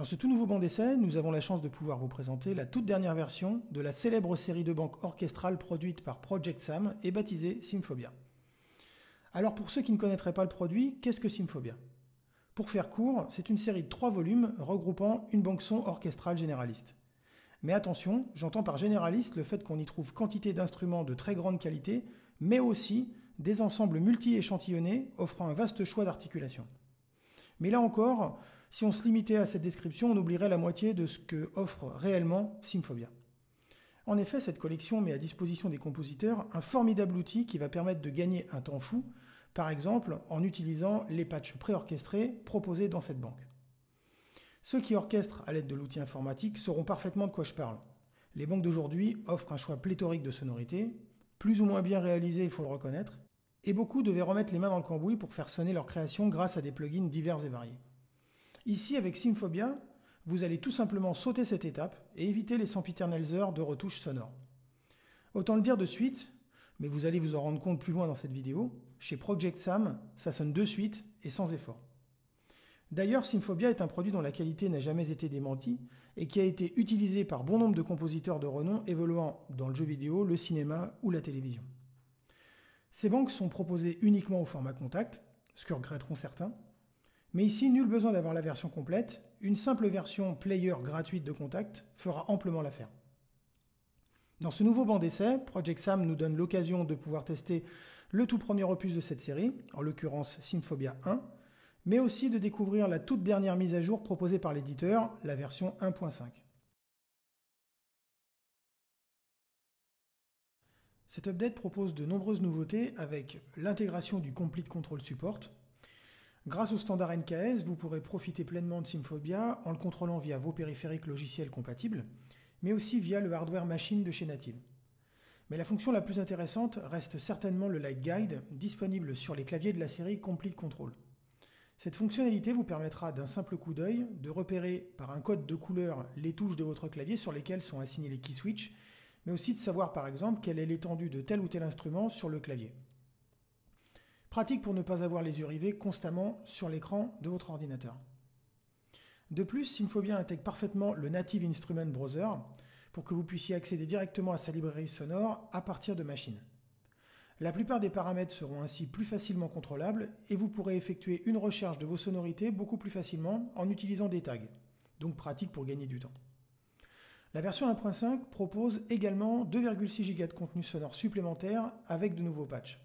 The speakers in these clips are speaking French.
Dans ce tout nouveau banc d'essai, nous avons la chance de pouvoir vous présenter la toute dernière version de la célèbre série de banques orchestrales produite par Project Sam et baptisée Symphobia. Alors pour ceux qui ne connaîtraient pas le produit, qu'est-ce que Symphobia? Pour faire court, c'est une série de 3 volumes regroupant une banque son orchestrale généraliste. Mais attention, j'entends par généraliste le fait qu'on y trouve quantité d'instruments de très grande qualité, mais aussi des ensembles multi-échantillonnés offrant un vaste choix d'articulation. Mais là encore, si on se limitait à cette description, on oublierait la moitié de ce que offre réellement Symphobia. En effet, cette collection met à disposition des compositeurs un formidable outil qui va permettre de gagner un temps fou, par exemple en utilisant les patchs préorchestrés proposés dans cette banque. Ceux qui orchestrent à l'aide de l'outil informatique sauront parfaitement de quoi je parle. Les banques d'aujourd'hui offrent un choix pléthorique de sonorités, plus ou moins bien réalisées, il faut le reconnaître, et beaucoup devaient remettre les mains dans le cambouis pour faire sonner leur création grâce à des plugins divers et variés. Ici, avec Symphobia, vous allez tout simplement sauter cette étape et éviter les sempiternelles heures de retouches sonores. Autant le dire de suite, mais vous allez vous en rendre compte plus loin dans cette vidéo, chez Project Sam, ça sonne de suite et sans effort. D'ailleurs, Symphobia est un produit dont la qualité n'a jamais été démentie et qui a été utilisé par bon nombre de compositeurs de renom évoluant dans le jeu vidéo, le cinéma ou la télévision. Ces banques sont proposées uniquement au format contact, ce que regretteront certains, mais ici, nul besoin d'avoir la version complète, une simple version player gratuite de contact fera amplement l'affaire. Dans ce nouveau banc d'essai, Project Sam nous donne l'occasion de pouvoir tester le tout premier opus de cette série, en l'occurrence Symphobia 1, mais aussi de découvrir la toute dernière mise à jour proposée par l'éditeur, la version 1.5. Cet update propose de nombreuses nouveautés avec l'intégration du Complete Control Support. Grâce au standard NKS, vous pourrez profiter pleinement de Symphobia en le contrôlant via vos périphériques logiciels compatibles, mais aussi via le hardware machine de chez Native. Mais la fonction la plus intéressante reste certainement le Light Guide, disponible sur les claviers de la série Complete Control. Cette fonctionnalité vous permettra d'un simple coup d'œil de repérer par un code de couleur les touches de votre clavier sur lesquelles sont assignés les key switch, mais aussi de savoir par exemple quelle est l'étendue de tel ou tel instrument sur le clavier. Pratique pour ne pas avoir les yeux rivés constamment sur l'écran de votre ordinateur. De plus, Symphobia intègre parfaitement le Native Instrument Browser pour que vous puissiez accéder directement à sa librairie sonore à partir de machines. La plupart des paramètres seront ainsi plus facilement contrôlables et vous pourrez effectuer une recherche de vos sonorités beaucoup plus facilement en utilisant des tags, donc pratique pour gagner du temps. La version 1.5 propose également 2,6 Go de contenu sonore supplémentaire avec de nouveaux patchs.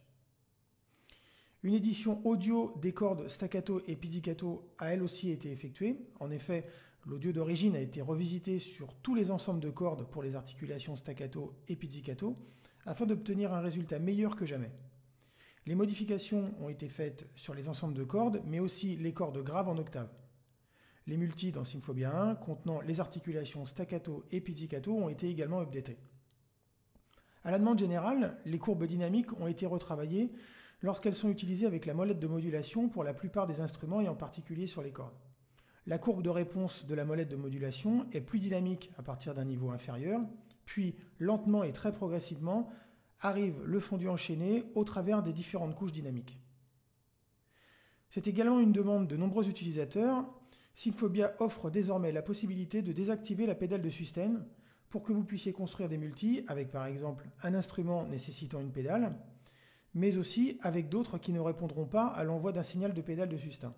Une édition audio des cordes staccato et pizzicato a elle aussi été effectuée. En effet, l'audio d'origine a été revisité sur tous les ensembles de cordes pour les articulations staccato et pizzicato afin d'obtenir un résultat meilleur que jamais. Les modifications ont été faites sur les ensembles de cordes, mais aussi les cordes graves en octave. Les multis dans Symphobia 1 contenant les articulations staccato et pizzicato ont été également updatées. À la demande générale, les courbes dynamiques ont été retravaillées lorsqu'elles sont utilisées avec la molette de modulation pour la plupart des instruments et en particulier sur les cordes. La courbe de réponse de la molette de modulation est plus dynamique à partir d'un niveau inférieur, puis lentement et très progressivement arrive le fondu enchaîné au travers des différentes couches dynamiques. C'est également une demande de nombreux utilisateurs. Symphobia offre désormais la possibilité de désactiver la pédale de sustain pour que vous puissiez construire des multis avec par exemple un instrument nécessitant une pédale, mais aussi avec d'autres qui ne répondront pas à l'envoi d'un signal de pédale de sustain.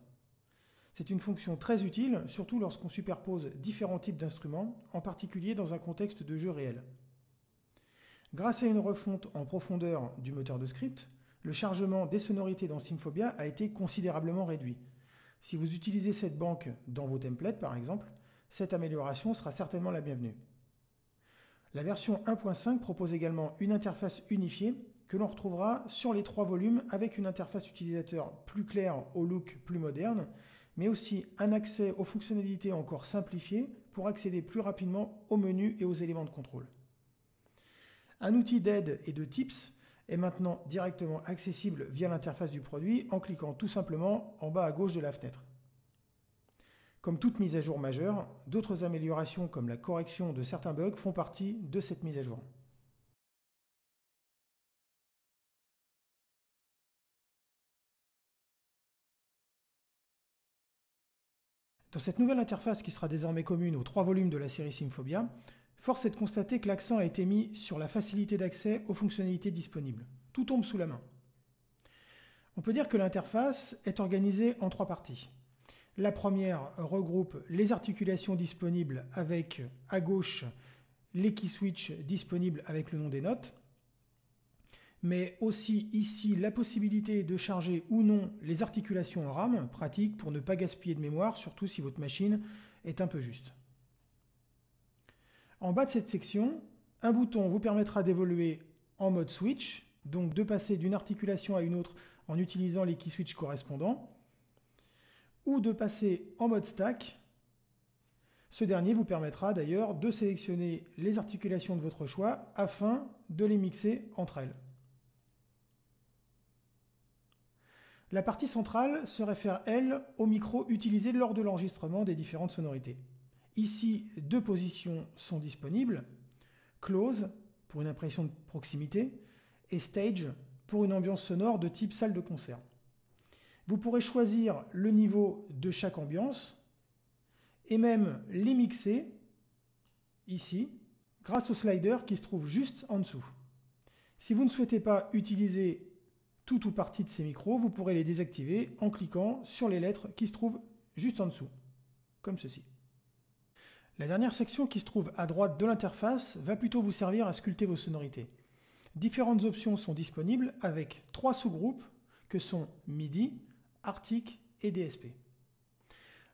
C'est une fonction très utile, surtout lorsqu'on superpose différents types d'instruments, en particulier dans un contexte de jeu réel. Grâce à une refonte en profondeur du moteur de script, le chargement des sonorités dans Symphobia a été considérablement réduit. Si vous utilisez cette banque dans vos templates par exemple, cette amélioration sera certainement la bienvenue. La version 1.5 propose également une interface unifiée que l'on retrouvera sur les 3 volumes avec une interface utilisateur plus claire au look plus moderne, mais aussi un accès aux fonctionnalités encore simplifiées pour accéder plus rapidement aux menus et aux éléments de contrôle. Un outil d'aide et de tips est maintenant directement accessible via l'interface du produit en cliquant tout simplement en bas à gauche de la fenêtre. Comme toute mise à jour majeure, d'autres améliorations comme la correction de certains bugs font partie de cette mise à jour. Dans cette nouvelle interface qui sera désormais commune aux 3 volumes de la série Symfobia, force est de constater que l'accent a été mis sur la facilité d'accès aux fonctionnalités disponibles. Tout tombe sous la main. On peut dire que l'interface est organisée en 3 parties. La première regroupe les articulations disponibles avec, à gauche, les key switch disponibles avec le nom des notes, mais aussi ici la possibilité de charger ou non les articulations en RAM, pratique pour ne pas gaspiller de mémoire, surtout si votre machine est un peu juste. En bas de cette section, un bouton vous permettra d'évoluer en mode switch, donc de passer d'une articulation à une autre en utilisant les key switch correspondants, ou de passer en mode stack. Ce dernier vous permettra d'ailleurs de sélectionner les articulations de votre choix afin de les mixer entre elles. La partie centrale se réfère, elle, au micro utilisé lors de l'enregistrement des différentes sonorités. Ici, 2 positions sont disponibles, Close pour une impression de proximité et Stage pour une ambiance sonore de type salle de concert. Vous pourrez choisir le niveau de chaque ambiance et même les mixer ici grâce au slider qui se trouve juste en dessous. Si vous ne souhaitez pas utiliser tout ou partie de ces micros, vous pourrez les désactiver en cliquant sur les lettres qui se trouvent juste en dessous, comme ceci. La dernière section qui se trouve à droite de l'interface va plutôt vous servir à sculpter vos sonorités. Différentes options sont disponibles avec 3 sous-groupes que sont MIDI, Artic et DSP.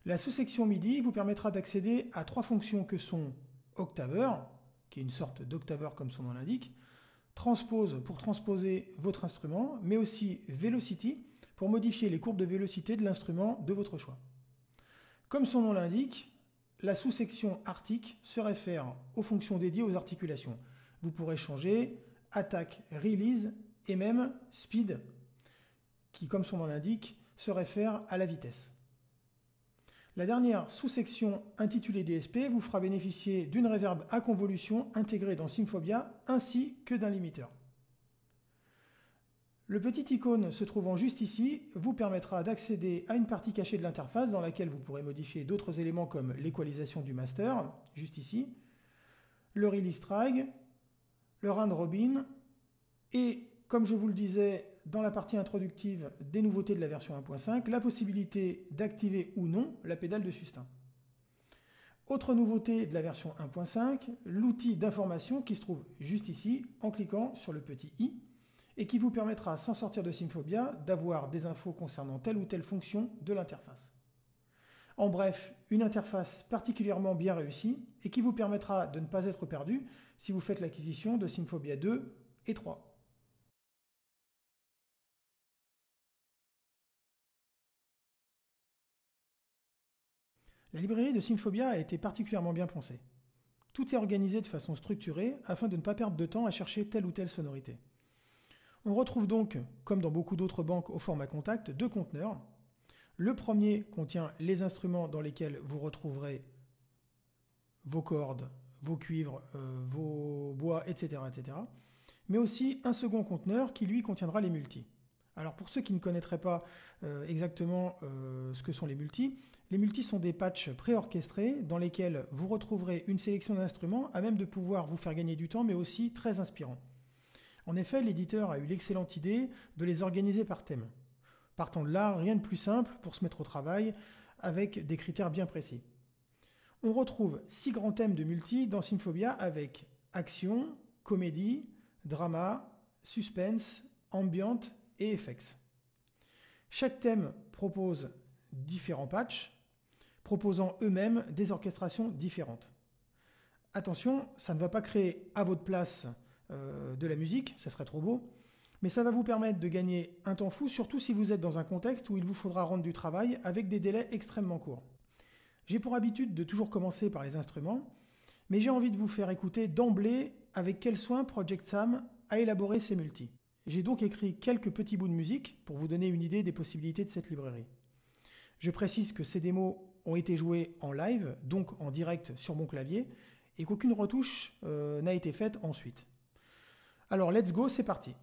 La sous-section MIDI vous permettra d'accéder à 3 fonctions que sont Octaveur, qui est une sorte d'octaveur comme son nom l'indique, Transpose pour transposer votre instrument, mais aussi Velocity pour modifier les courbes de vélocité de l'instrument de votre choix. Comme son nom l'indique, la sous-section Artic se réfère aux fonctions dédiées aux articulations. Vous pourrez changer Attack, Release et même Speed, qui comme son nom l'indique, se réfère à la vitesse. La dernière sous-section intitulée DSP vous fera bénéficier d'une reverb à convolution intégrée dans Symfobia ainsi que d'un limiteur. Le petit icône se trouvant juste ici vous permettra d'accéder à une partie cachée de l'interface dans laquelle vous pourrez modifier d'autres éléments comme l'équalisation du master, juste ici, le release drag, le round robin et, comme je vous le disais dans la partie introductive des nouveautés de la version 1.5, la possibilité d'activer ou non la pédale de sustain. Autre nouveauté de la version 1.5, l'outil d'information qui se trouve juste ici en cliquant sur le petit i et qui vous permettra, sans sortir de Symfobia, d'avoir des infos concernant telle ou telle fonction de l'interface. En bref, une interface particulièrement bien réussie et qui vous permettra de ne pas être perdu si vous faites l'acquisition de Symfobia 2 et 3. La librairie de Symfobia a été particulièrement bien pensée. Tout est organisé de façon structurée afin de ne pas perdre de temps à chercher telle ou telle sonorité. On retrouve donc, comme dans beaucoup d'autres banques au format contact, 2 conteneurs. Le premier contient les instruments dans lesquels vous retrouverez vos cordes, vos cuivres, vos bois, etc., etc. Mais aussi un second conteneur qui lui contiendra les multis. Alors pour ceux qui ne connaîtraient pas exactement ce que sont les multis sont des patchs préorchestrés dans lesquels vous retrouverez une sélection d'instruments à même de pouvoir vous faire gagner du temps mais aussi très inspirants. En effet, l'éditeur a eu l'excellente idée de les organiser par thème. Partant de là, rien de plus simple pour se mettre au travail avec des critères bien précis. On retrouve 6 grands thèmes de multi dans Symfobia avec action, comédie, drama, suspense, ambient et effects. Chaque thème propose différents patchs, proposant eux-mêmes des orchestrations différentes. Attention, ça ne va pas créer à votre place de la musique, ça serait trop beau, mais ça va vous permettre de gagner un temps fou, surtout si vous êtes dans un contexte où il vous faudra rendre du travail avec des délais extrêmement courts. J'ai pour habitude de toujours commencer par les instruments, mais j'ai envie de vous faire écouter d'emblée avec quel soin Project Sam a élaboré ces multis. J'ai donc écrit quelques petits bouts de musique pour vous donner une idée des possibilités de cette librairie. Je précise que ces démos ont été jouées en live, donc en direct sur mon clavier, et qu'aucune retouche n'a été faite ensuite. Alors let's go, c'est parti!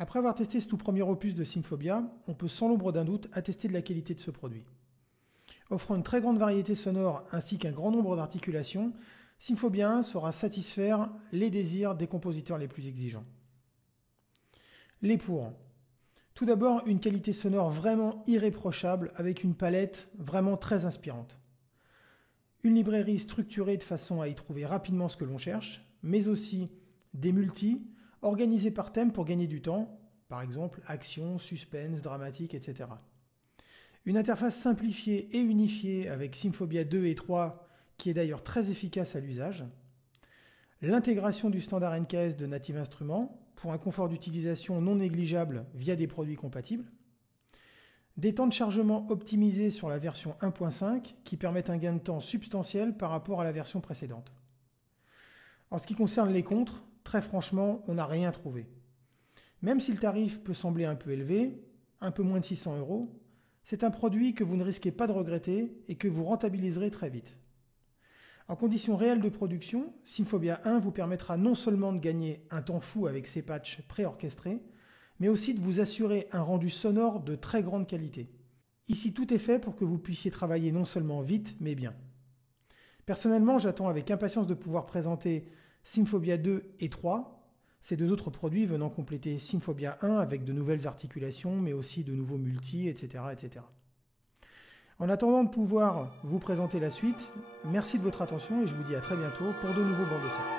Après avoir testé ce tout premier opus de Symphobia, on peut sans l'ombre d'un doute attester de la qualité de ce produit. Offrant une très grande variété sonore ainsi qu'un grand nombre d'articulations, Symphobia 1 saura satisfaire les désirs des compositeurs les plus exigeants. Les pour. Tout d'abord, une qualité sonore vraiment irréprochable avec une palette vraiment très inspirante. Une librairie structurée de façon à y trouver rapidement ce que l'on cherche, mais aussi des multis organisés par thème pour gagner du temps, par exemple action, suspense, dramatique, etc. Une interface simplifiée et unifiée avec Symphobia 2 et 3 qui est d'ailleurs très efficace à l'usage. L'intégration du standard NKS de Native Instruments pour un confort d'utilisation non négligeable via des produits compatibles. Des temps de chargement optimisés sur la version 1.5 qui permettent un gain de temps substantiel par rapport à la version précédente. En ce qui concerne les contres, très franchement, on n'a rien trouvé. Même si le tarif peut sembler un peu élevé, un peu moins de 600 €, c'est un produit que vous ne risquez pas de regretter et que vous rentabiliserez très vite. En conditions réelles de production, Symphobia 1 vous permettra non seulement de gagner un temps fou avec ses patchs préorchestrés, mais aussi de vous assurer un rendu sonore de très grande qualité. Ici, tout est fait pour que vous puissiez travailler non seulement vite, mais bien. Personnellement, j'attends avec impatience de pouvoir présenter Symphobia 2 et 3, ces deux autres produits venant compléter Symphobia 1 avec de nouvelles articulations, mais aussi de nouveaux multis, etc., etc. En attendant de pouvoir vous présenter la suite, merci de votre attention et je vous dis à très bientôt pour de nouveaux bancs d'essai.